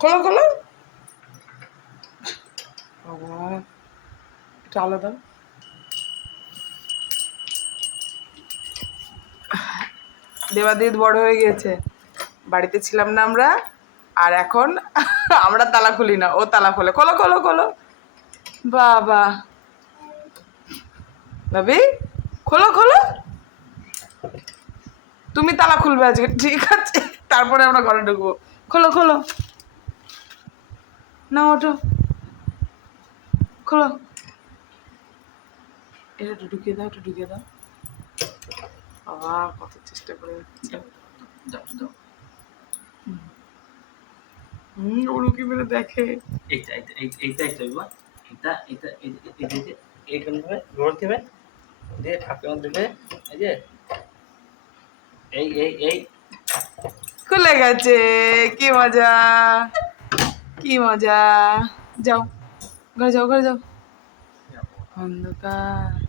খোলো খোলো বাবা, এটা আলাদা। দেবাদিত বড় হয়ে গেছে, বাড়িতে ছিলাম না আমরা, আর এখন আমরা তালা খুলি না, ও তালা খোলে। খোলো খোলো খোলো বাবা, ভাবি খোলো খোলো, তুমি তালা খুলবে আজকে, ঠিক আছে? তারপরে আমরা ঘরে ঢুকবো। খোলো খোলো, না ওঠো, খোলো, এটা একটু ঢুকিয়ে দাও, একটু ঢুকিয়ে দাও। বাবা কত চেষ্টা করে ওর কি মেরে দেখে। এইটা এইটা এইটা এইটা এইটা এইটা এইটা এইখানে দেবে, ঘর দেবে দিয়ে ঠাকুর দেবে, এই যে এই এই এই খুলে গেছে, কি মজা, কি মজা। যাও ঘরে যাও, ঘরে যাও, অন্ধকার।